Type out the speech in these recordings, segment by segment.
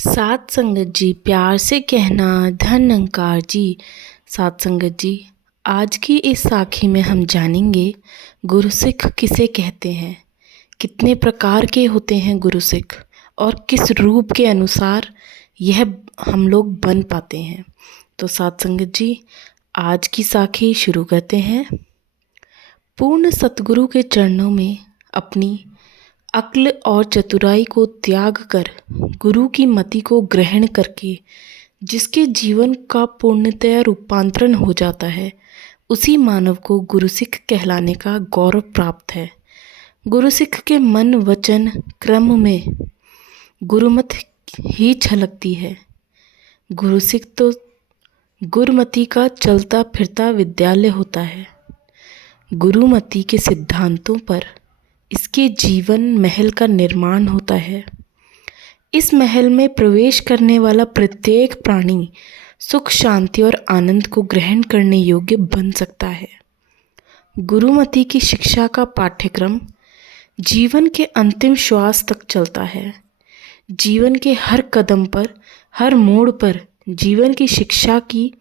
सात संगत जी, प्यार से कहना धन अंकार जी। सात संगत जी, आज की इस साखी में हम जानेंगे गुरु सिख किसे कहते हैं, कितने प्रकार के होते हैं गुरु सिख और किस रूप के अनुसार यह हम लोग बन पाते हैं। तो सात संगत जी, आज की साखी शुरू करते हैं। पूर्ण सतगुरु के चरणों में अपनी अक्ल और चतुराई को त्याग कर गुरु की मति को ग्रहण करके जिसके जीवन का पूर्णतया रूपांतरण हो जाता है, उसी मानव को गुरु सिख कहलाने का गौरव प्राप्त है। गुरु सिख के मन वचन क्रम में गुरुमत ही छलकती है। गुरु सिख तो गुरुमति का चलता फिरता विद्यालय होता है। गुरुमति के सिद्धांतों पर इसके जीवन महल का निर्माण होता है। इस महल में प्रवेश करने वाला प्रत्येक प्राणी सुख शांति और आनंद को ग्रहण करने योग्य बन सकता है। गुरुमति की शिक्षा का पाठ्यक्रम जीवन के अंतिम श्वास तक चलता है। जीवन के हर कदम पर, हर मोड़ पर जीवन की शिक्षा की,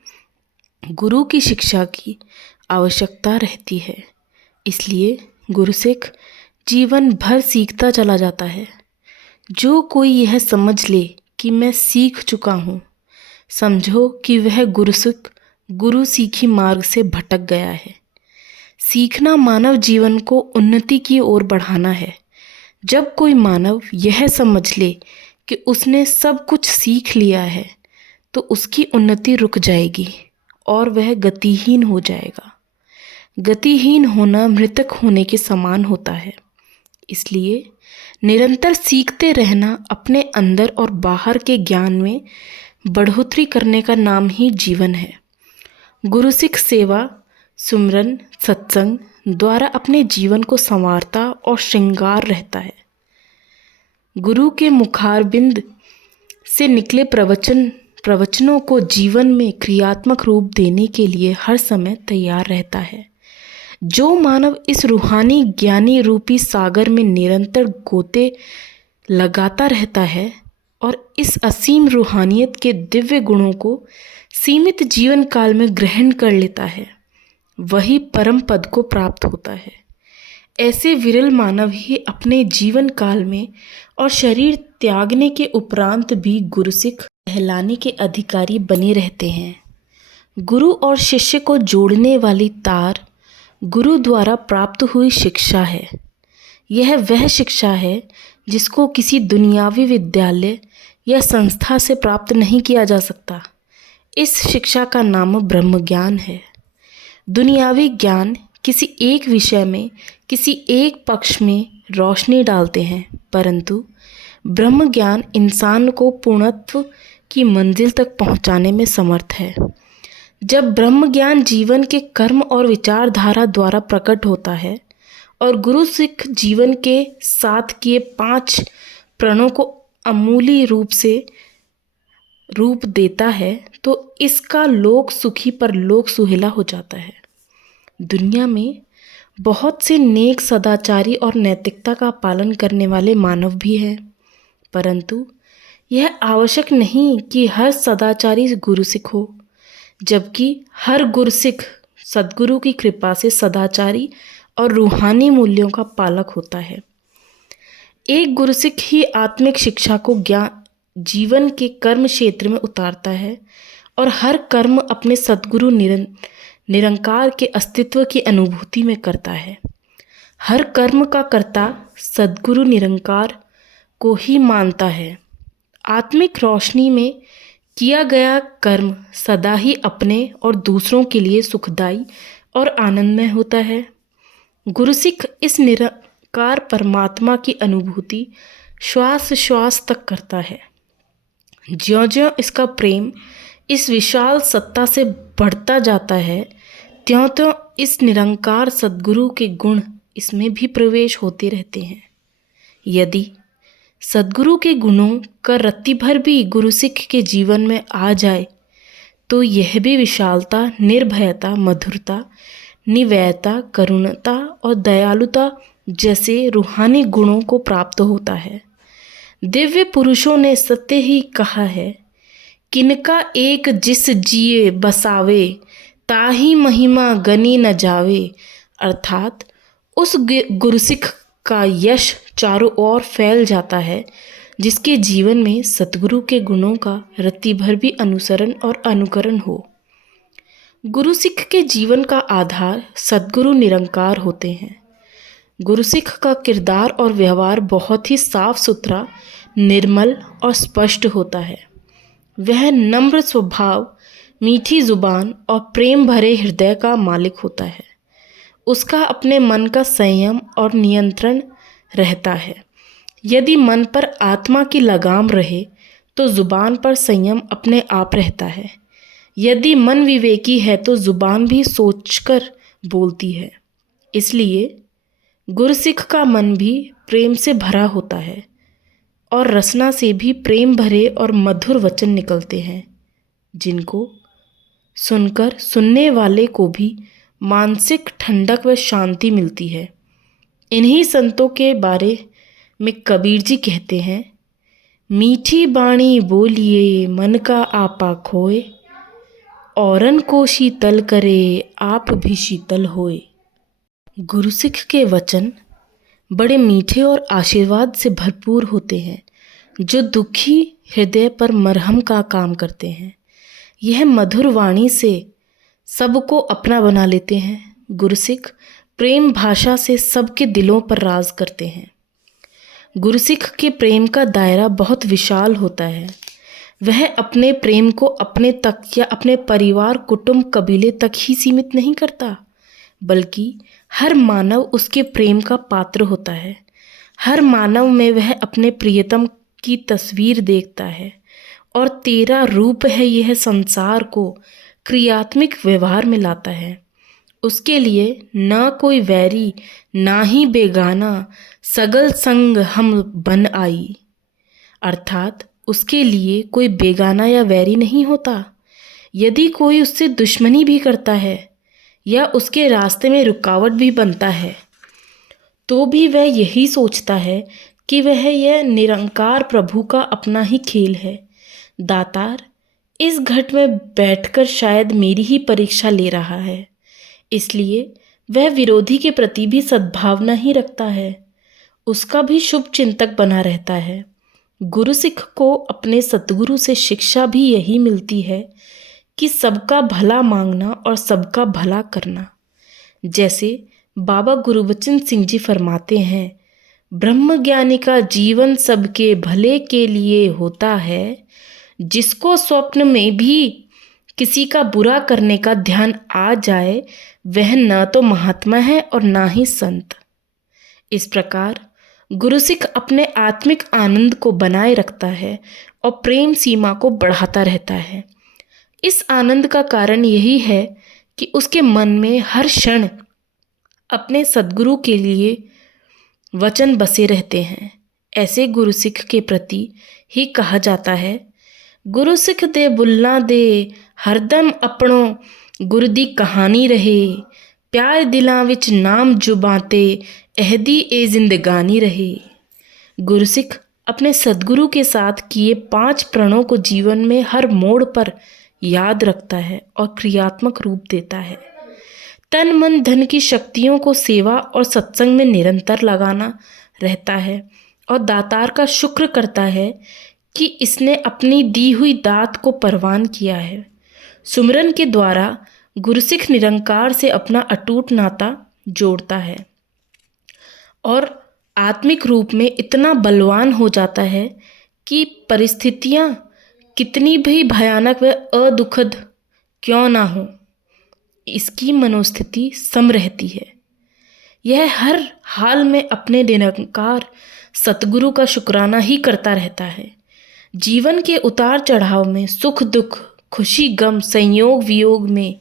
गुरु की शिक्षा की आवश्यकता रहती है। इसलिए गुरु सिख जीवन भर सीखता चला जाता है। जो कोई यह समझ ले कि मैं सीख चुका हूँ, समझो कि वह गुरु सीखी मार्ग से भटक गया है। सीखना मानव जीवन को उन्नति की ओर बढ़ाना है। जब कोई मानव यह समझ ले कि उसने सब कुछ सीख लिया है, तो उसकी उन्नति रुक जाएगी और वह गतिहीन हो जाएगा। गतिहीन होना मृतक होने के समान होता है। इसलिए निरंतर सीखते रहना अपने अंदर और बाहर के ज्ञान में बढ़ोतरी करने का नाम ही जीवन है। गुरु सिख सेवा, सुमरन, सत्संग द्वारा अपने जीवन को संवारता और श्रृंगार रहता है। गुरु के मुखारबिंद से निकले प्रवचनों को जीवन में क्रियात्मक रूप देने के लिए हर समय तैयार रहता है। जो मानव इस रूहानी ज्ञानी रूपी सागर में निरंतर गोते लगाता रहता है और इस असीम रूहानियत के दिव्य गुणों को सीमित जीवन काल में ग्रहण कर लेता है, वही परम पद को प्राप्त होता है। ऐसे विरल मानव ही अपने जीवन काल में और शरीर त्यागने के उपरांत भी गुरु सिख कहलाने के अधिकारी बने रहते हैं। गुरु और शिष्य को जोड़ने वाली तार गुरु द्वारा प्राप्त हुई शिक्षा है। यह वह शिक्षा है जिसको किसी दुनियावी विद्यालय या संस्था से प्राप्त नहीं किया जा सकता। इस शिक्षा का नाम ब्रह्म ज्ञान है। दुनियावी ज्ञान किसी एक विषय में, किसी एक पक्ष में रोशनी डालते हैं, परंतु ब्रह्म ज्ञान इंसान को पूर्णत्व की मंजिल तक पहुंचाने में समर्थ है। जब ब्रह्म ज्ञान जीवन के कर्म और विचारधारा द्वारा प्रकट होता है और गुरु सिख जीवन के साथ किए 5 प्रणों को अमूल्य रूप देता है, तो इसका लोक सुखी पर लोक सुहेला हो जाता है। दुनिया में बहुत से नेक, सदाचारी और नैतिकता का पालन करने वाले मानव भी हैं, परंतु यह आवश्यक नहीं कि हर सदाचारी गुरु सिख हो, जबकि हर गुरसिख सद्गुरु की कृपा से सदाचारी और रूहानी मूल्यों का पालक होता है। एक गुरसिख ही आत्मिक शिक्षा को जीवन के कर्म क्षेत्र में उतारता है और हर कर्म अपने सद्गुरु निरंकार के अस्तित्व की अनुभूति में करता है। हर कर्म का कर्ता सद्गुरु निरंकार को ही मानता है। आत्मिक रोशनी में किया गया कर्म सदा ही अपने और दूसरों के लिए सुखदायी और आनंदमय होता है। गुरुसिख इस निरंकार परमात्मा की अनुभूति श्वास श्वास तक करता है। ज्यों-ज्यों इसका प्रेम इस विशाल सत्ता से बढ़ता जाता है, त्यों-त्यों इस निरंकार सद्गुरु के गुण इसमें भी प्रवेश होते रहते हैं। यदि सद्गुरु के गुणों का रत्ती भर भी गुरुसिख के जीवन में आ जाए, तो यह भी विशालता, निर्भयता, मधुरता, निवैता, करुणता और दयालुता जैसे रूहानी गुणों को प्राप्त होता है। दिव्य पुरुषों ने सत्य ही कहा है, किनका एक जिस जिए बसावे, ताही महिमा गनी न जावे। अर्थात उस गुरुसिख का यश चारों ओर फैल जाता है जिसके जीवन में सतगुरु के गुणों का रत्ती भर भी अनुसरण और अनुकरण हो। गुरुसिख के जीवन का आधार सतगुरु निरंकार होते हैं। गुरुसिख का किरदार और व्यवहार बहुत ही साफ सुथरा, निर्मल और स्पष्ट होता है। वह नम्र स्वभाव, मीठी जुबान और प्रेम भरे हृदय का मालिक होता है। उसका अपने मन का संयम और नियंत्रण रहता है। यदि मन पर आत्मा की लगाम रहे तो जुबान पर संयम अपने आप रहता है। यदि मन विवेकी है तो जुबान भी सोचकर बोलती है। इसलिए गुरसिख का मन भी प्रेम से भरा होता है और रसना से भी प्रेम भरे और मधुर वचन निकलते हैं, जिनको सुनकर सुनने वाले को भी मानसिक ठंडक व शांति मिलती है। इन्हीं संतों के बारे में कबीर जी कहते हैं, मीठी बाणी बोलिए मन का आपा खोए, औरन को शीतल करे आप भी शीतल होए। गुरुसिख के वचन बड़े मीठे और आशीर्वाद से भरपूर होते हैं, जो दुखी हृदय पर मरहम का काम करते हैं। यह मधुर वाणी से सबको अपना बना लेते हैं। गुरुसिख प्रेम भाषा से सबके दिलों पर राज करते हैं। गुरुसिख के प्रेम का दायरा बहुत विशाल होता है। वह अपने प्रेम को अपने तक या अपने परिवार, कुटुंब, कबीले तक ही सीमित नहीं करता, बल्कि हर मानव उसके प्रेम का पात्र होता है। हर मानव में वह अपने प्रियतम की तस्वीर देखता है और तेरा रूप है यह संसार को क्रियात्मक व्यवहार में लाता है। उसके लिए ना कोई वैरी ना ही बेगाना, सगल संग हम बन आई। अर्थात उसके लिए कोई बेगाना या वैरी नहीं होता। यदि कोई उससे दुश्मनी भी करता है या उसके रास्ते में रुकावट भी बनता है, तो भी वह यही सोचता है कि वह यह निरंकार प्रभु का अपना ही खेल है। दातार इस घट में बैठकर शायद मेरी ही परीक्षा ले रहा है, इसलिए वह विरोधी के प्रति भी सद्भावना ही रखता है, उसका भी शुभ चिंतक बना रहता है। गुरुसिख को अपने सतगुरु से शिक्षा भी यही मिलती है कि सबका भला मांगना और सबका भला करना। जैसे बाबा गुरबचन सिंह जी फरमाते हैं, ब्रह्मज्ञानी का जीवन सबके भले के लिए होता है, जिसको स्वप्न में भी किसी का बुरा करने का ध्यान आ जाए वह न तो महात्मा है और ना ही संत। इस प्रकार गुरुसिख अपने आत्मिक आनंद को बनाए रखता है और प्रेम सीमा को बढ़ाता रहता है। इस आनंद का कारण यही है कि उसके मन में हर क्षण अपने सद्गुरु के लिए वचन बसे रहते हैं। ऐसे गुरुसिख के प्रति ही कहा जाता है, गुरुसिख दे बुल्ला दे हरदम अपनों गुर दी कहानी रहे, प्यार दिलां विच नाम जुबाते अहदी ए जिंदगानी रहे। गुरुसिख अपने सद्गुरु के साथ किए 5 प्रणों को जीवन में हर मोड़ पर याद रखता है और क्रियात्मक रूप देता है। तन मन धन की शक्तियों को सेवा और सत्संग में निरंतर लगाना रहता है और दातार का शुक्र करता है कि इसने अपनी दी हुई दात को परवान किया है। सुमरन के द्वारा गुरुसिख निरंकार से अपना अटूट नाता जोड़ता है और आत्मिक रूप में इतना बलवान हो जाता है कि परिस्थितियाँ कितनी भी भयानक व अदुखद क्यों ना हो, इसकी मनोस्थिति सम रहती है। यह हर हाल में अपने निरंकार सतगुरु का शुक्राना ही करता रहता है। जीवन के उतार चढ़ाव में, सुख दुख, खुशी गम, संयोग वियोग में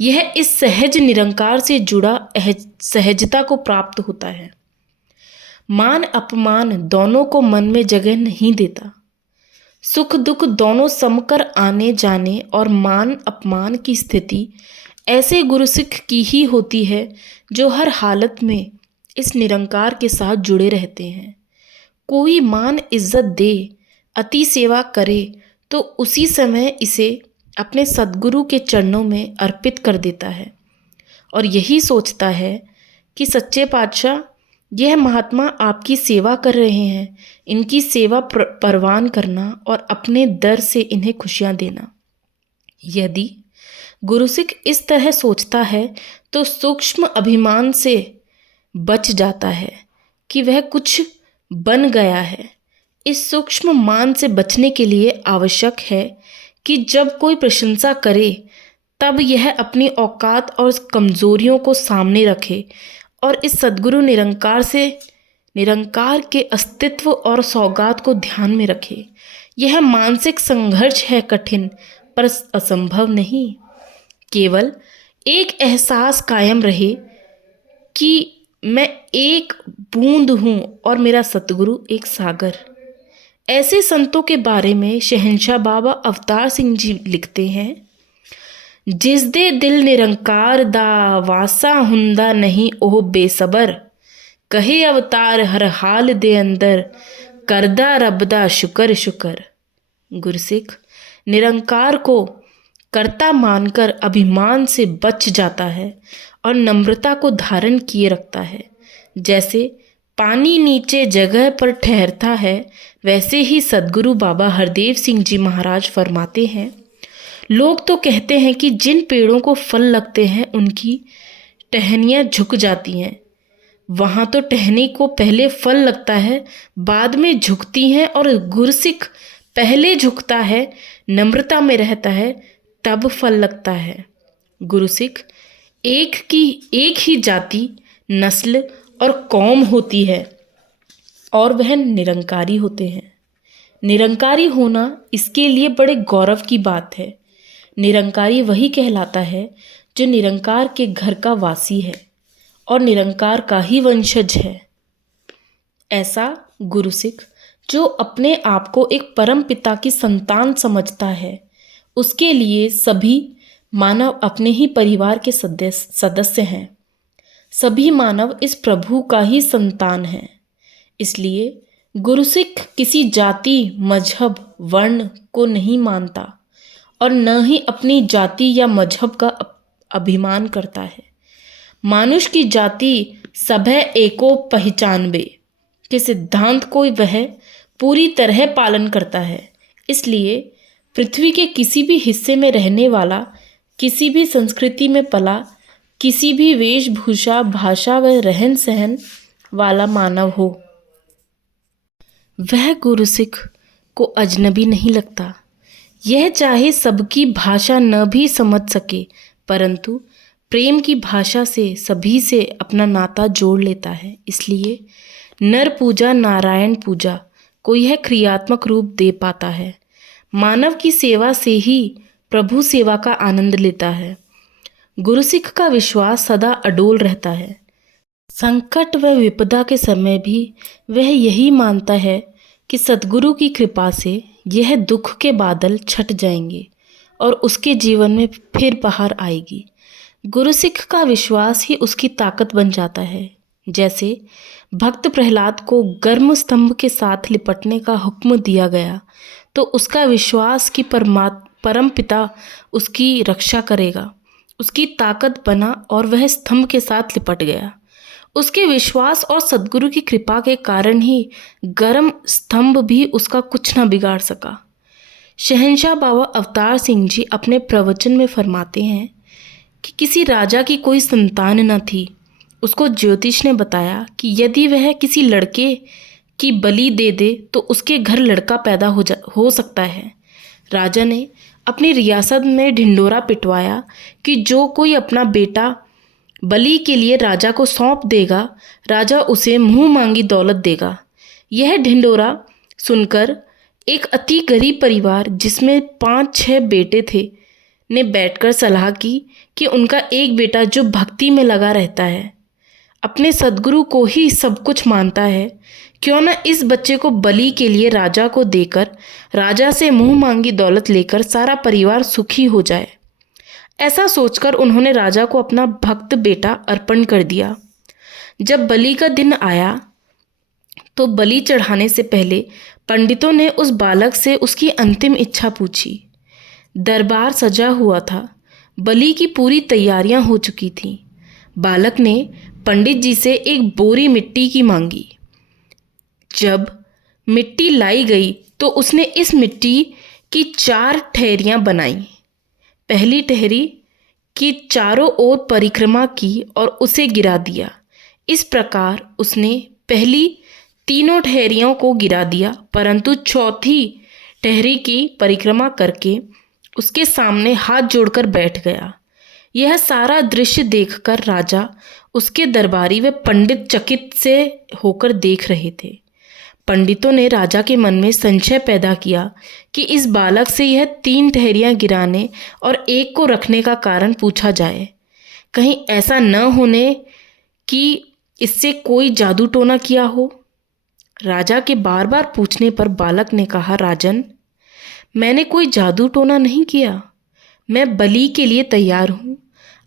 यह इस सहज निरंकार से जुड़ा सहजता को प्राप्त होता है। मान अपमान दोनों को मन में जगह नहीं देता। सुख दुख दोनों समकर आने जाने और मान अपमान की स्थिति ऐसे गुरुसिख की ही होती है जो हर हालत में इस निरंकार के साथ जुड़े रहते हैं। कोई मान इज्जत दे, अति सेवा करे तो उसी समय इसे अपने सद्गुरु के चरणों में अर्पित कर देता है और यही सोचता है कि सच्चे पातशाह, यह महात्मा आपकी सेवा कर रहे हैं, इनकी सेवा परवान करना और अपने दर से इन्हें खुशियाँ देना। यदि गुरुसिख इस तरह सोचता है तो सूक्ष्म अभिमान से बच जाता है कि वह कुछ बन गया है। इस सूक्ष्म मान से बचने के लिए आवश्यक है कि जब कोई प्रशंसा करे तब यह अपनी औकात और कमज़ोरियों को सामने रखे और इस सद्गुरु निरंकार के अस्तित्व और सौगात को ध्यान में रखे। यह मानसिक संघर्ष है, कठिन पर असंभव नहीं। केवल एक एहसास कायम रहे कि मैं एक बूंद हूँ और मेरा सतगुरु एक सागर। ऐसे संतों के बारे में शहंशाह बाबा अवतार सिंह जी लिखते हैं, जिस दे दिल निरंकार दा वासा हुंदा नहीं ओह बेसबर, कहे अवतार हर हाल दे अंदर करदा रब दा शुक्र शुक्र। गुरसिख निरंकार को कर्ता मानकर अभिमान से बच जाता है और नम्रता को धारण किए रखता है। जैसे पानी नीचे जगह पर ठहरता है, वैसे ही सद्गुरु बाबा हरदेव सिंह जी महाराज फरमाते हैं, लोग तो कहते हैं कि जिन पेड़ों को फल लगते हैं उनकी टहनियाँ झुक जाती हैं। वहाँ तो टहनी को पहले फल लगता है, बाद में झुकती हैं, और गुरसिख पहले झुकता है, नम्रता में रहता है, तब फल लगता है। गुरसिख एक ही जाति, नस्ल और कौम होती है और वह निरंकारी होते हैं। निरंकारी होना इसके लिए बड़े गौरव की बात है। निरंकारी वही कहलाता है जो निरंकार के घर का वासी है और निरंकार का ही वंशज है। ऐसा गुरुसिख जो अपने आप को एक परम पिता की संतान समझता है, उसके लिए सभी मानव अपने ही परिवार के सदस्य हैं। सभी मानव इस प्रभु का ही संतान हैं। इसलिए गुरुसिख किसी जाति, मजहब, वर्ण को नहीं मानता और न ही अपनी जाति या मजहब का अभिमान करता है। मानुष की जाति सभै एको पहचानबे के सिद्धांत को वह पूरी तरह पालन करता है। इसलिए पृथ्वी के किसी भी हिस्से में रहने वाला, किसी भी संस्कृति में पला, किसी भी वेशभूषा, भाषा व रहन सहन वाला मानव हो, वह गुरुसिख को अजनबी नहीं लगता। यह चाहे सबकी भाषा न भी समझ सके, परंतु प्रेम की भाषा से सभी से अपना नाता जोड़ लेता है। इसलिए नर पूजा, नारायण पूजा को यह क्रियात्मक रूप दे पाता है। मानव की सेवा से ही प्रभु सेवा का आनंद लेता है। गुरुसिख का विश्वास सदा अडोल रहता है। संकट व विपदा के समय भी वह यही मानता है कि सद्गुरु की कृपा से यह दुख के बादल छट जाएंगे और उसके जीवन में फिर बहार आएगी। गुरुसिख का विश्वास ही उसकी ताकत बन जाता है। जैसे भक्त प्रहलाद को गर्म स्तंभ के साथ लिपटने का हुक्म दिया गया, तो उसका विश्वास कि परम पिता उसकी रक्षा करेगा उसकी ताकत बना और वह स्तंभ के साथ लिपट गया। उसके विश्वास और सद्गुरु की कृपा के कारण ही गर्म स्तंभ भी उसका कुछ न बिगाड़ सका। शहंशाह बाबा अवतार सिंह जी अपने प्रवचन में फरमाते हैं कि किसी राजा की कोई संतान न थी। उसको ज्योतिष ने बताया कि यदि वह किसी लड़के की बलि दे दे तो उसके घर लड़का पैदा हो सकता है। राजा ने अपनी रियासत में ढिंढोरा पिटवाया कि जो कोई अपना बेटा बलि के लिए राजा को सौंप देगा, राजा उसे मुंह मांगी दौलत देगा। यह ढिंढोरा सुनकर एक अति गरीब परिवार जिसमें 5-6 बेटे थे ने बैठकर सलाह की कि उनका एक बेटा जो भक्ति में लगा रहता है, अपने सद्गुरु को ही सब कुछ मानता है, क्यों न इस बच्चे को बलि के लिए राजा को देकर राजा से मुंह मांगी दौलत लेकर सारा परिवार सुखी हो जाए। ऐसा सोचकर उन्होंने राजा को अपना भक्त बेटा अर्पण कर दिया। जब बलि का दिन आया तो बलि चढ़ाने से पहले पंडितों ने उस बालक से उसकी अंतिम इच्छा पूछी। दरबार सजा हुआ था, बलि की पूरी तैयारियां हो चुकी थीं। बालक ने पंडित जी से एक बोरी मिट्टी की मांगी। जब मिट्टी लाई गई तो उसने इस मिट्टी की 4 ठहरियां बनाई। पहली ठहरी की चारों ओर परिक्रमा की और उसे गिरा दिया। इस प्रकार उसने पहली तीनों ठहरियों को गिरा दिया, परंतु चौथी ठहरी की परिक्रमा करके उसके सामने हाथ जोड़कर बैठ गया। यह सारा दृश्य देखकर राजा, उसके दरबारी व पंडित चकित से होकर देख रहे थे। पंडितों ने राजा के मन में संशय पैदा किया कि इस बालक से यह 3 ठहरियां गिराने और एक को रखने का कारण पूछा जाए। कहीं ऐसा न होने कि इससे कोई जादू टोना किया हो। राजा के बार बार पूछने पर बालक ने कहा, राजन, मैंने कोई जादू टोना नहीं किया, मैं बलि के लिए तैयार हूँ,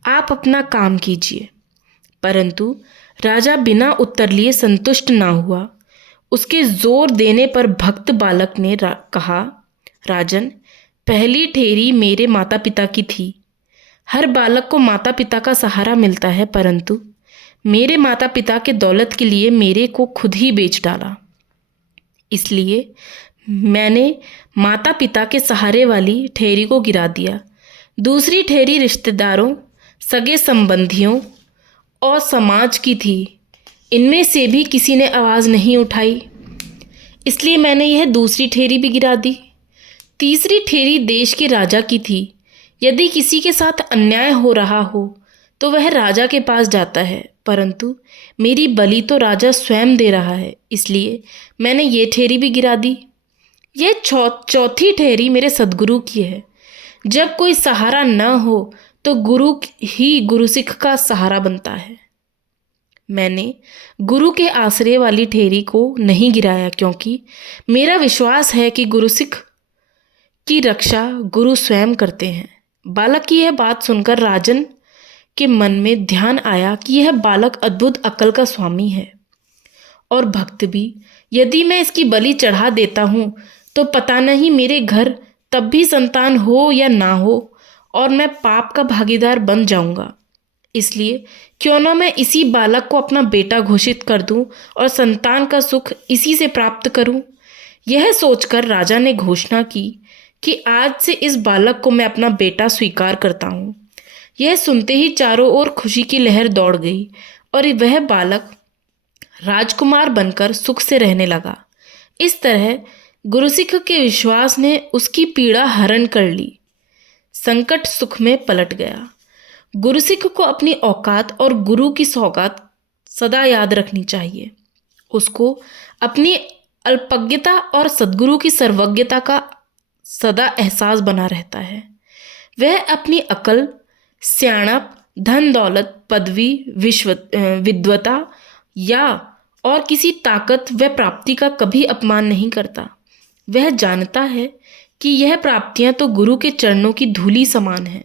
आप अपना काम कीजिए। परंतु राजा बिना उत्तर लिए संतुष्ट ना हुआ। उसके जोर देने पर भक्त बालक ने कहा, राजन, पहली ठेरी मेरे माता पिता की थी। हर बालक को माता पिता का सहारा मिलता है, परंतु मेरे माता पिता के दौलत के लिए मेरे को खुद ही बेच डाला। इसलिए मैंने माता पिता के सहारे वाली ठेरी को गिरा दिया। दूसरी ठेरी रिश्तेदारों, सगे संबंधियों और समाज की थी। इनमें से भी किसी ने आवाज़ नहीं उठाई, इसलिए मैंने यह दूसरी ठेरी भी गिरा दी। तीसरी ठेरी देश के राजा की थी। यदि किसी के साथ अन्याय हो रहा हो तो वह राजा के पास जाता है, परंतु मेरी बलि तो राजा स्वयं दे रहा है, इसलिए मैंने ये ठेरी भी गिरा दी। यह चौथी ठेरी मेरे सद्गुरु की है। जब कोई सहारा न हो तो गुरु ही गुरु सिख का सहारा बनता है। मैंने गुरु के आश्रय वाली ठेरी को नहीं गिराया, क्योंकि मेरा विश्वास है कि गुरु सिख की रक्षा गुरु स्वयं करते हैं। बालक की यह बात सुनकर राजन के मन में ध्यान आया कि यह बालक अद्भुत अक्ल का स्वामी है और भक्त भी। यदि मैं इसकी बलि चढ़ा देता हूँ तो पता नहीं मेरे घर तब भी संतान हो या ना हो और मैं पाप का भागीदार बन जाऊंगा। इसलिए क्यों ना मैं इसी बालक को अपना बेटा घोषित कर दूं और संतान का सुख इसी से प्राप्त करूं। यह सोचकर राजा ने घोषणा की कि आज से इस बालक को मैं अपना बेटा स्वीकार करता हूं। यह सुनते ही चारों ओर खुशी की लहर दौड़ गई और वह बालक राजकुमार बनकर सुख से रहने लगा। इस तरह गुरुसिख के विश्वास ने उसकी पीड़ा हरण कर ली। संकट सुख में पलट गया। गुरुसिख को अपनी औकात और गुरु की सौगात सदा याद रखनी चाहिए। उसको अपनी अल्पज्ञता और सद्गुरु की सर्वज्ञता का सदा एहसास बना रहता है। वह अपनी अकल, स्याणप, धन दौलत, पदवी, विद्वता या और किसी ताकत व प्राप्ति का कभी अपमान नहीं करता। वह जानता है कि यह प्राप्तियां तो गुरु के चरणों की धूलि समान है।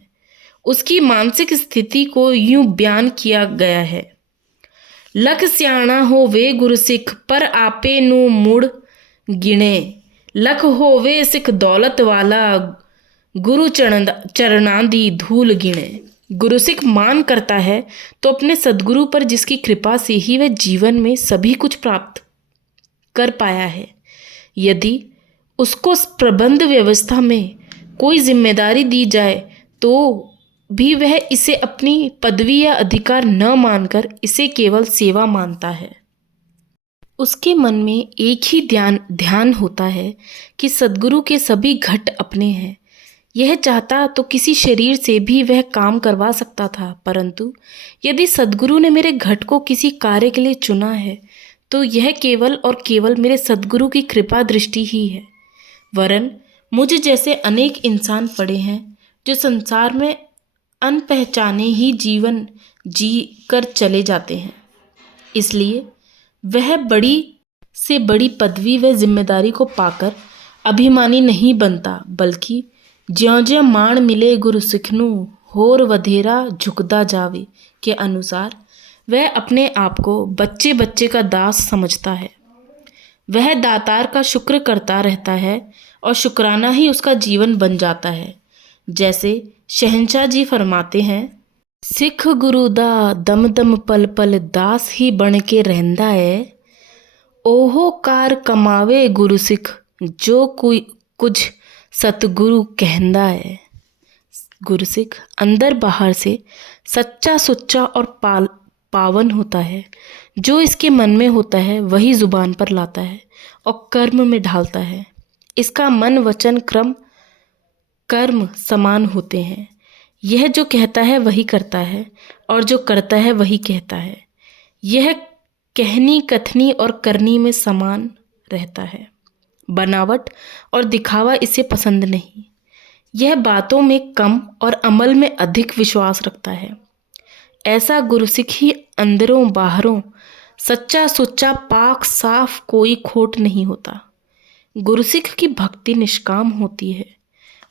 उसकी मानसिक स्थिति को यूं बयान किया गया है, लख स्याणा होवे गुरसिख पर आपे नू मुड़ गिणे, लख होवे सिख दौलत वाला गुरु चरणां दी धूल गिणे। गुरुसिख मान करता है तो अपने सद्गुरु पर, जिसकी कृपा से ही वह जीवन में सभी कुछ प्राप्त कर पाया है। यदि उसको प्रबंध व्यवस्था में कोई जिम्मेदारी दी जाए तो भी वह इसे अपनी पदवी या अधिकार न मानकर इसे केवल सेवा मानता है। उसके मन में एक ही ध्यान होता है कि सद्गुरु के सभी घट अपने हैं। यह चाहता तो किसी शरीर से भी वह काम करवा सकता था, परंतु यदि सद्गुरु ने मेरे घट को किसी कार्य के लिए चुना है तो यह केवल और केवल मेरे सद्गुरु की कृपा दृष्टि ही है। वरन मुझ जैसे अनेक इंसान पड़े हैं जो संसार में अनपहचाने ही जीवन जी कर चले जाते हैं। इसलिए वह बड़ी से बड़ी पदवी व जिम्मेदारी को पाकर अभिमानी नहीं बनता, बल्कि ज्यों ज्यों माण मिले गुरु सिखनू होर वधेरा झुकदा जावे के अनुसार वह अपने आप को बच्चे बच्चे का दास समझता है। वह दातार का शुक्र करता रहता है और शुक्राना ही उसका जीवन बन जाता है। जैसे शहंशाह जी फरमाते हैं, सिख गुरु दा दम दम पल पल दास ही बन के रहंदा है। ओहो कार कमावे गुरु सिख जो कोई कुछ सतगुरु कहंदा है। गुरसिख अंदर बाहर से सच्चा सुच्चा और पावन होता है। जो इसके मन में होता है वही जुबान पर लाता है और कर्म में ढालता है। इसका मन वचन कर्म समान होते हैं। यह जो कहता है वही करता है और जो करता है वही कहता है। यह कहनी कथनी और करनी में समान रहता है। बनावट और दिखावा इसे पसंद नहीं। यह बातों में कम और अमल में अधिक विश्वास रखता है। ऐसा गुरसिख ही अंदरों बाहरों सच्चा सुच्चा पाक साफ, कोई खोट नहीं होता। गुरसिख की भक्ति निष्काम होती है।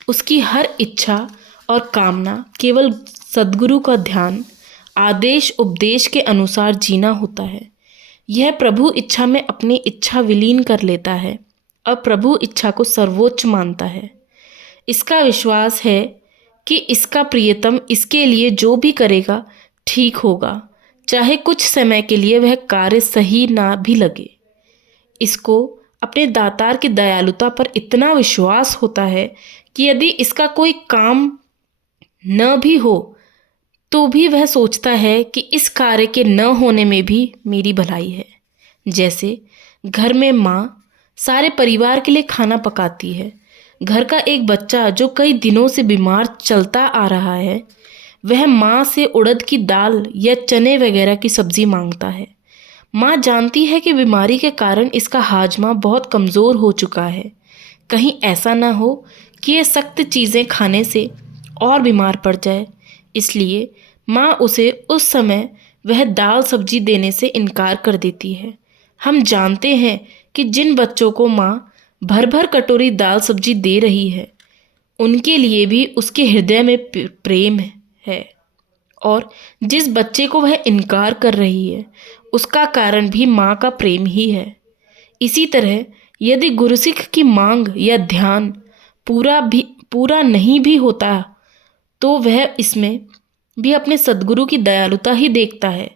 उसकी हर इच्छा और कामना केवल सद्गुरु का ध्यान, आदेश उपदेश के अनुसार जीना होता है। यह प्रभु इच्छा में अपनी इच्छा विलीन कर लेता है और प्रभु इच्छा को सर्वोच्च मानता है। इसका विश्वास है कि इसका प्रियतम इसके लिए जो भी करेगा ठीक होगा, चाहे कुछ समय के लिए वह कार्य सही ना भी लगे। इसको अपने दातार की दयालुता पर इतना विश्वास होता है कि यदि इसका कोई काम न भी हो तो भी वह सोचता है कि इस कार्य के न होने में भी मेरी भलाई है। जैसे घर में माँ सारे परिवार के लिए खाना पकाती है। घर का एक बच्चा जो कई दिनों से बीमार चलता आ रहा है, वह माँ से उड़द की दाल या चने वगैरह की सब्जी मांगता है। माँ जानती है कि बीमारी के कारण इसका हाजमा बहुत कमज़ोर हो चुका है। कहीं ऐसा ना हो कि ये सख्त चीज़ें खाने से और बीमार पड़ जाए, इसलिए माँ उसे उस समय वह दाल सब्जी देने से इनकार कर देती है। हम जानते हैं कि जिन बच्चों को माँ भर भर कटोरी दाल सब्जी दे रही है, उनके लिए भी उसके हृदय में प्रेम है, और जिस बच्चे को वह इनकार कर रही है उसका कारण भी माँ का प्रेम ही है। इसी तरह यदि गुरसिख की मांग या ध्यान पूरा नहीं भी होता तो वह इसमें भी अपने सद्गुरु की दयालुता ही देखता है।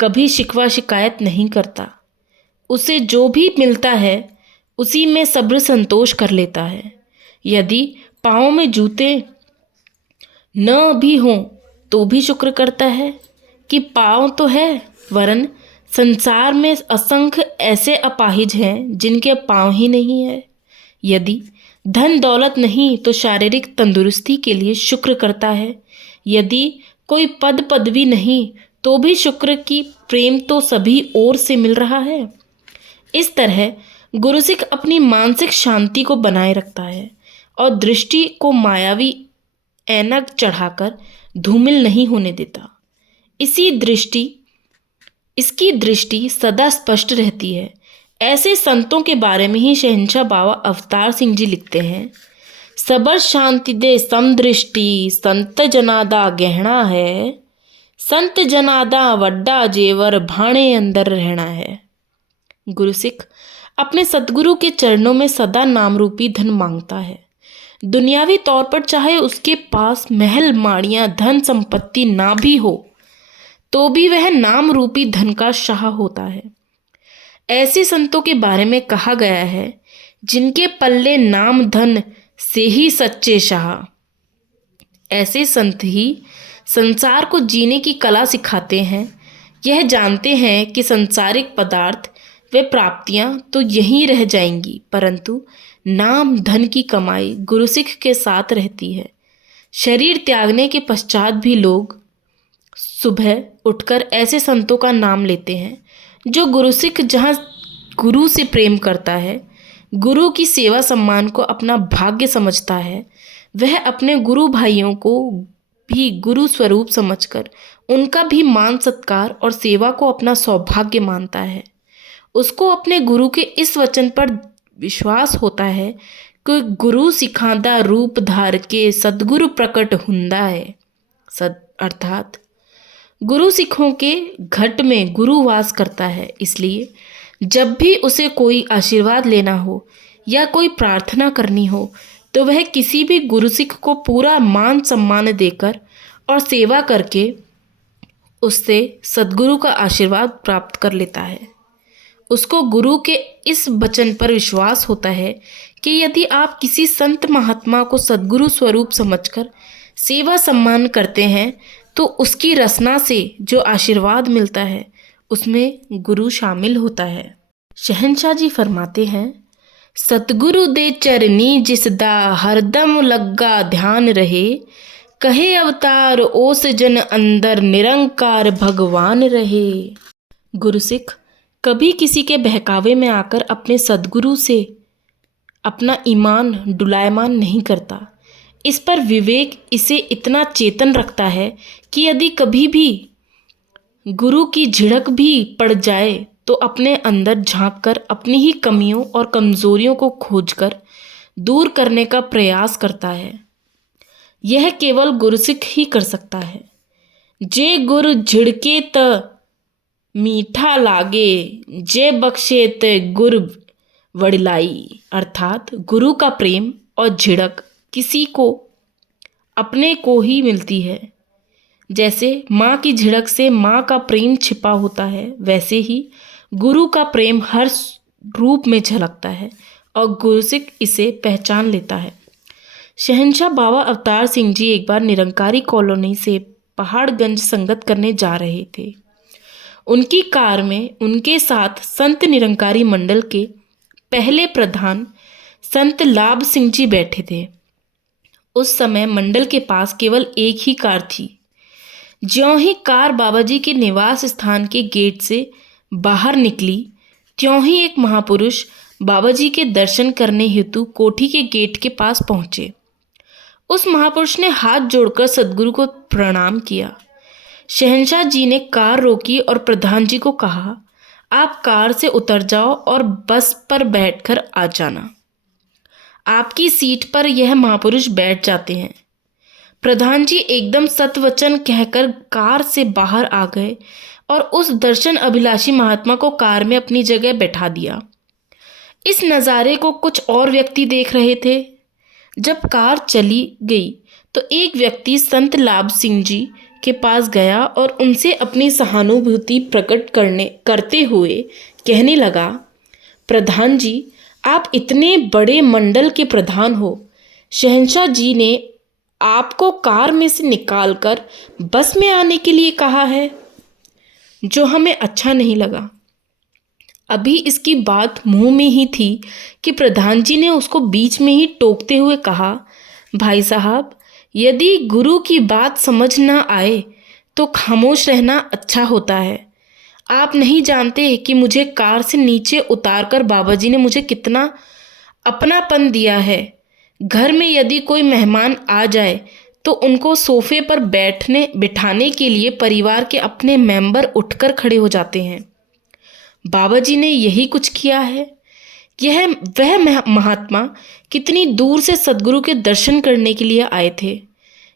कभी शिकवा शिकायत नहीं करता। उसे जो भी मिलता है उसी में सब्र संतोष कर लेता है। यदि पाँव में जूते न भी हों तो भी शुक्र करता है कि पाँव तो है, वरन संसार में असंख्य ऐसे अपाहिज हैं जिनके पाँव ही नहीं है। यदि धन दौलत नहीं तो शारीरिक तंदुरुस्ती के लिए शुक्र करता है। यदि कोई पद पदवी नहीं तो भी शुक्र की प्रेम तो सभी ओर से मिल रहा है। इस तरह गुरसिख अपनी मानसिक शांति को बनाए रखता है और दृष्टि को मायावी ऐनक चढ़ाकर धूमिल नहीं होने देता। इसकी दृष्टि सदा स्पष्ट रहती है। ऐसे संतों के बारे में ही शहंशाह बाबा अवतार सिंह जी लिखते हैं, सबर शांति दे समदृष्टि संत जनादा गहना है, संत जनादा वड्डा जेवर भाणे अंदर रहना है। गुरसिख अपने सतगुरु के चरणों में सदा नाम रूपी धन मांगता है। दुनियावी तौर पर चाहे उसके पास महल माड़ियाँ धन संपत्ति ना भी हो तो भी वह नाम रूपी धन का शाह होता है। ऐसे संतों के बारे में कहा गया है, जिनके पल्ले नाम धन से ही सच्चे शाह। ऐसे संत ही संसार को जीने की कला सिखाते हैं। यह जानते हैं कि सांसारिक पदार्थ वे प्राप्तियां तो यहीं रह जाएंगी, परंतु नाम धन की कमाई गुरसिख के साथ रहती है। शरीर त्यागने के पश्चात भी लोग सुबह उठकर ऐसे संतों का नाम लेते हैं जो गुरसिख जहाँ गुरु से प्रेम करता है, गुरु की सेवा सम्मान को अपना भाग्य समझता है, वह अपने गुरु भाइयों को भी गुरु स्वरूप समझकर उनका भी मान सत्कार और सेवा को अपना सौभाग्य मानता है। उसको अपने गुरु के इस वचन पर विश्वास होता है कि गुरु सिखांदा रूप धार के सद्गुरु प्रकट हुंदा है। अर्थात गुरु सिखों के घट में गुरु वास करता है, इसलिए जब भी उसे कोई आशीर्वाद लेना हो या कोई प्रार्थना करनी हो तो वह किसी भी गुरु सिख को पूरा मान सम्मान देकर और सेवा करके उससे सद्गुरु का आशीर्वाद प्राप्त कर लेता है। उसको गुरु के इस वचन पर विश्वास होता है कि यदि आप किसी संत महात्मा को सद्गुरु स्वरूप समझकर सेवा सम्मान करते हैं तो उसकी रसना से जो आशीर्वाद मिलता है उसमें गुरु शामिल होता है। शहंशाह जी फरमाते हैं, सतगुरु दे चरनी जिसदा हरदम लग्गा ध्यान रहे, कहे अवतार ओस जन अंदर निरंकार भगवान रहे। गुरु सिख कभी किसी के बहकावे में आकर अपने सद्गुरु से अपना ईमान डुलायमान नहीं करता। इस पर विवेक इसे इतना चेतन रखता है कि यदि कभी भी गुरु की झिड़क भी पड़ जाए तो अपने अंदर झांककर अपनी ही कमियों और कमजोरियों को खोजकर दूर करने का प्रयास करता है। यह केवल गुरसिख ही कर सकता है। जे गुर झिड़के त मीठा लागे, जे बख्शे ते गुर वड़लाई। अर्थात गुरु का प्रेम और झिड़क किसी को अपने को ही मिलती है। जैसे माँ की झिड़क से माँ का प्रेम छिपा होता है, वैसे ही गुरु का प्रेम हर रूप में झलकता है और गुरसिख इसे पहचान लेता है। शहंशाह बाबा अवतार सिंह जी एक बार निरंकारी कॉलोनी से पहाड़गंज संगत करने जा रहे थे। उनकी कार में उनके साथ संत निरंकारी मंडल के पहले प्रधान संत लाभ सिंह जी बैठे थे। उस समय मंडल के पास केवल एक ही कार थी। ज्यों ही कार बाबा जी के निवास स्थान के गेट से बाहर निकली, त्यों ही एक महापुरुष बाबा जी के दर्शन करने हेतु कोठी के गेट के पास पहुंचे। उस महापुरुष ने हाथ जोड़कर सद्गुरु को प्रणाम किया। शहंशाह जी ने कार रोकी और प्रधान जी को कहा, आप कार से उतर जाओ और बस पर बैठकर आ जाना। आपकी सीट पर यह महापुरुष बैठ जाते हैं। प्रधान जी एकदम सतवचन कहकर कार से बाहर आ गए और उस दर्शन अभिलाषी महात्मा को कार में अपनी जगह बैठा दिया। इस नज़ारे को कुछ और व्यक्ति देख रहे थे। जब कार चली गई तो एक व्यक्ति संत लाभ सिंह जी के पास गया और उनसे अपनी सहानुभूति प्रकट करते हुए कहने लगा, प्रधान जी, आप इतने बड़े मंडल के प्रधान हो। शहंशाह जी ने आपको कार में से निकालकर बस में आने के लिए कहा है, जो हमें अच्छा नहीं लगा। अभी इसकी बात मुंह में ही थी कि प्रधान जी ने उसको बीच में ही टोकते हुए कहा, भाई साहब, यदि गुरु की बात समझ ना आए तो खामोश रहना अच्छा होता है। आप नहीं जानते कि मुझे कार से नीचे उतारकर बाबा जी ने मुझे कितना अपनापन दिया है। घर में यदि कोई मेहमान आ जाए तो उनको सोफे पर बिठाने के लिए परिवार के अपने मेंबर उठकर खड़े हो जाते हैं। बाबा जी ने यही कुछ किया है। वह महात्मा कितनी दूर से सद्गुरु के दर्शन करने के लिए आए थे।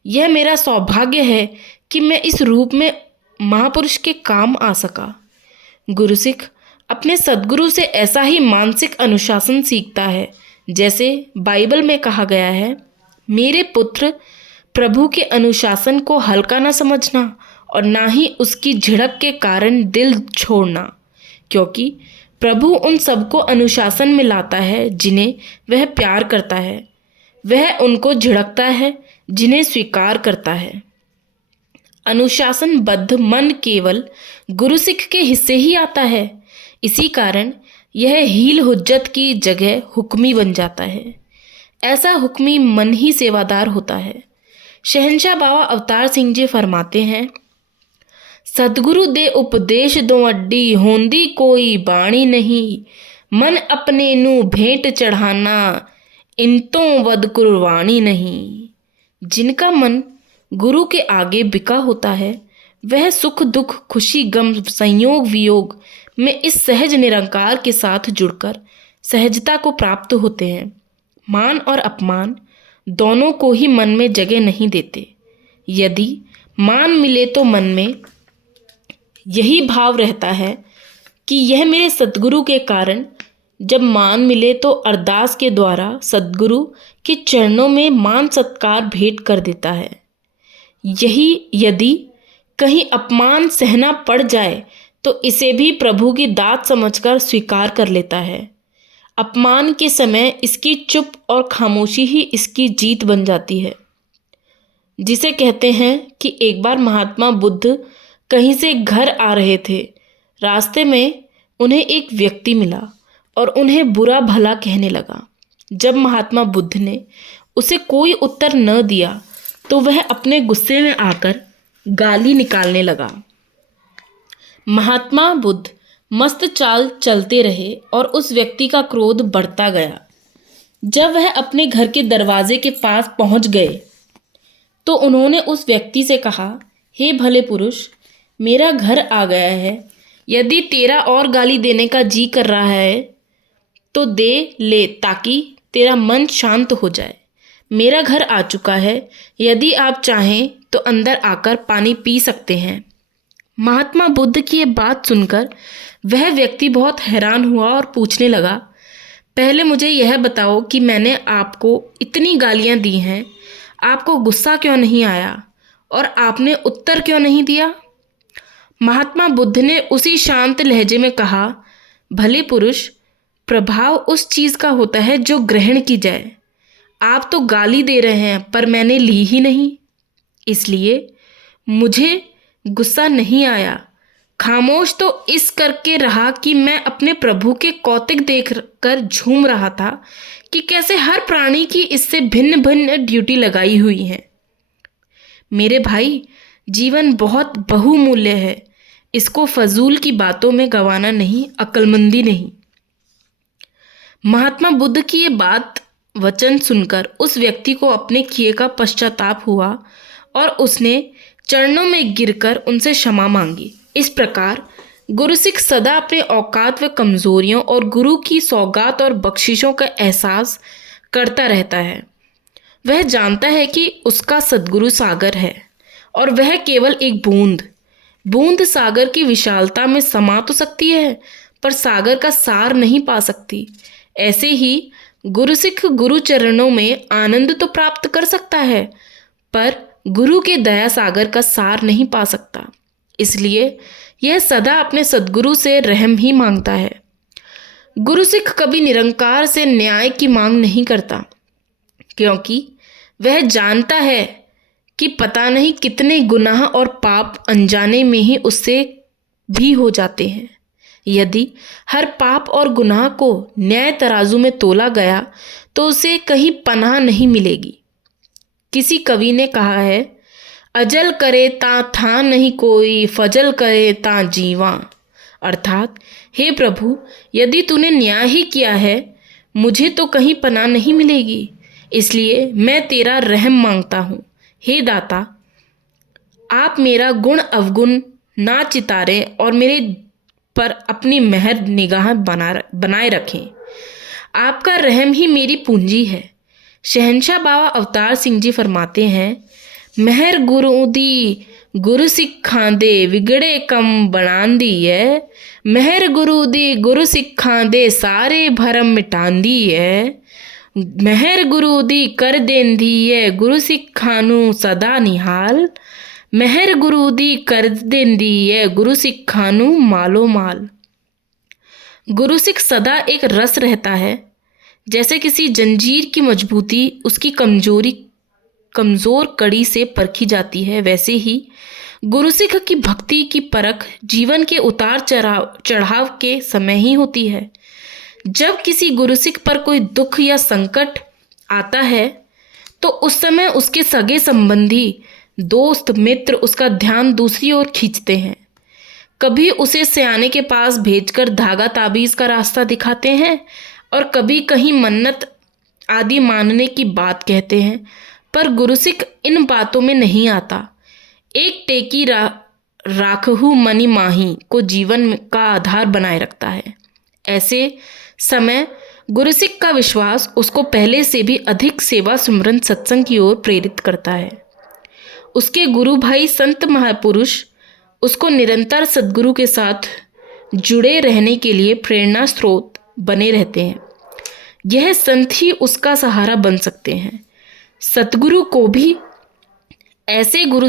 यह मेरा सौभाग्य है कि मैं इस रूप में महापुरुष के काम आ सका। गुरुसिख अपने सद्गुरु से ऐसा ही मानसिक अनुशासन सीखता है, जैसे बाइबल में कहा गया है, मेरे पुत्र, प्रभु के अनुशासन को हल्का न समझना और ना ही उसकी झिड़क के कारण दिल छोड़ना, क्योंकि प्रभु उन सबको अनुशासन में लाता है जिन्हें वह प्यार करता है। वह उनको झिड़कता है जिन्हें स्वीकार करता है। अनुशासनबद्ध मन केवल गुरुसिख के हिस्से ही आता है। इसी कारण यह हील हुज्जत की जगह हुक्मी बन जाता है। ऐसा हुक्मी मन ही सेवादार होता है। शहंशाह बाबा अवतार सिंह जी फरमाते हैं, सतगुरु दे उपदेश दो अड्डी, होंदी कोई बाणी नहीं, मन अपने नू भेंट चढ़ाना, इंतों वद कुर्बानी नहीं। जिनका मन गुरु के आगे बिका होता है, वह सुख दुख खुशी गम संयोग वियोग में इस सहज निरंकार के साथ जुड़कर सहजता को प्राप्त होते हैं। मान और अपमान दोनों को ही मन में जगह नहीं देते। यदि मान मिले तो मन में यही भाव रहता है कि यह मेरे सद्गुरु के कारण जब मान मिले तो अरदास के द्वारा सद्गुरु के चरणों में मान सत्कार भेंट कर देता है। यही यदि कहीं अपमान सहना पड़ जाए तो इसे भी प्रभु की दात समझकर स्वीकार कर लेता है। अपमान के समय इसकी चुप और खामोशी ही इसकी जीत बन जाती है। जिसे कहते हैं कि एक बार महात्मा बुद्ध कहीं से घर आ रहे थे। रास्ते में उन्हें एक व्यक्ति मिला और उन्हें बुरा भला कहने लगा। जब महात्मा बुद्ध ने उसे कोई उत्तर न दिया तो वह अपने गुस्से में आकर गाली निकालने लगा। महात्मा बुद्ध मस्त चाल चलते रहे और उस व्यक्ति का क्रोध बढ़ता गया। जब वह अपने घर के दरवाजे के पास पहुंच गए तो उन्होंने उस व्यक्ति से कहा, हे भले पुरुष, मेरा घर आ गया है। यदि तेरा और गाली देने का जी कर रहा है तो दे ले, ताकि तेरा मन शांत हो जाए। मेरा घर आ चुका है, यदि आप चाहें तो अंदर आकर पानी पी सकते हैं। महात्मा बुद्ध की ये बात सुनकर वह व्यक्ति बहुत हैरान हुआ और पूछने लगा, पहले मुझे यह बताओ कि मैंने आपको इतनी गालियां दी हैं, आपको गुस्सा क्यों नहीं आया और आपने उत्तर क्यों नहीं दिया? महात्मा बुद्ध ने उसी शांत लहजे में कहा, भले पुरुष, प्रभाव उस चीज़ का होता है जो ग्रहण की जाए। आप तो गाली दे रहे हैं पर मैंने ली ही नहीं, इसलिए मुझे गुस्सा नहीं आया। खामोश तो इस करके रहा कि मैं अपने प्रभु के कौतिक देख कर झूम रहा था कि कैसे हर प्राणी की इससे भिन्न भिन्न ड्यूटी लगाई हुई है। मेरे भाई, जीवन बहुत बहुमूल्य है, इसको फजूल की बातों में गंवाना नहीं, अक्लमंदी नहीं। महात्मा बुद्ध की ये बात वचन सुनकर उस व्यक्ति को अपने किए का पश्चाताप हुआ और उसने चरणों में गिरकर उनसे क्षमा मांगी। इस प्रकार गुरु सिख सदा अपने औकात व कमजोरियों और गुरु की सौगात और बख्शिशों का एहसास करता रहता है। वह जानता है कि उसका सद्गुरु सागर है और वह केवल एक बूंद सागर की विशालता में समा तो सकती है पर सागर का सार नहीं पा सकती। ऐसे ही गुरु सिख गुरु चरणों में आनंद तो प्राप्त कर सकता है पर गुरु के दया सागर का सार नहीं पा सकता। इसलिए यह सदा अपने सद्गुरु से रहम ही मांगता है। गुरु सिख कभी निरंकार से न्याय की मांग नहीं करता, क्योंकि वह जानता है कि पता नहीं कितने गुनाह और पाप अनजाने में ही उससे भी हो जाते हैं। यदि हर पाप और गुनाह को न्याय तराजू में तोला गया तो उसे कहीं पनाह नहीं मिलेगी। किसी कवि ने कहा है, अजल करे ता था नहीं कोई, फजल करे ता जीवा। अर्थात, हे प्रभु, यदि तूने न्याय ही किया है, मुझे तो कहीं पनाह नहीं मिलेगी, इसलिए मैं तेरा रहम मांगता हूँ। हे दाता, आप मेरा गुण अवगुण ना चितारें और मेरे पर अपनी मेहर निगाह बनाए रखें। आपका रहम ही मेरी पूंजी है। शहंशाह बाबा अवतार सिंह जी फरमाते हैं, मेहर गुरु दी गुरु सिखां दे, विगड़े कम बनांदी है। मेहर गुरु दी गुरु सिखां दे, सारे भरम मिटांदी है। मेहर गुरु दी कर देंदी है, गुरु सिखां नूं सदा निहाल। मेहर गुरु दी कर देंदी है, गुरु सिखां नूं मालो माल। गुरु सिख सदा एक रस रहता है। जैसे किसी जंजीर की मजबूती उसकी कमज़ोर कड़ी से परखी जाती है, वैसे ही गुरु सिख की भक्ति की परख जीवन के उतार चढ़ाव के समय ही होती है। जब किसी गुरु सिख पर कोई दुख या संकट आता है तो उस समय उसके सगे संबंधी, दोस्त, मित्र उसका ध्यान दूसरी ओर खींचते हैं। कभी उसे सयाने के पास भेजकर धागा ताबीज़ का रास्ता दिखाते हैं और कभी कहीं मन्नत आदि मानने की बात कहते हैं, पर गुरु सिख इन बातों में नहीं आता। एक टेकी राखहु मनि माही को जीवन का आधार बनाए रखता है। ऐसे समय गुरु सिख का विश्वास उसको पहले से भी अधिक सेवा, सुमरन, सत्संग की ओर प्रेरित करता है। उसके गुरु भाई संत महापुरुष उसको निरंतर सद्गुरु के साथ जुड़े रहने के लिए प्रेरणा स्रोत बने रहते हैं। यह संत ही उसका सहारा बन सकते हैं। सतगुरु को भी ऐसे गुरु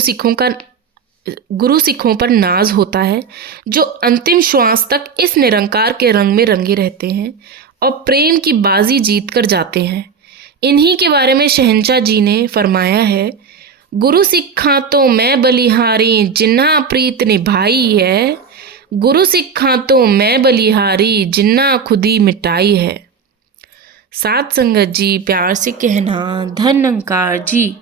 सिखों पर नाज होता है जो अंतिम श्वास तक इस निरंकार के रंग में रंगे रहते हैं और प्रेम की बाजी जीत कर जाते हैं। इन्हीं के बारे में शहंशाह जी ने फरमाया है, गुरु सिक्खा तो मैं बलिहारी जिन्ना प्रीत निभाई है, गुरु सिक्खा तो मैं बलिहारी जिन्ना खुदी मिटाई है। सात संगत जी, प्यार से कहना, धन निरंकार जी।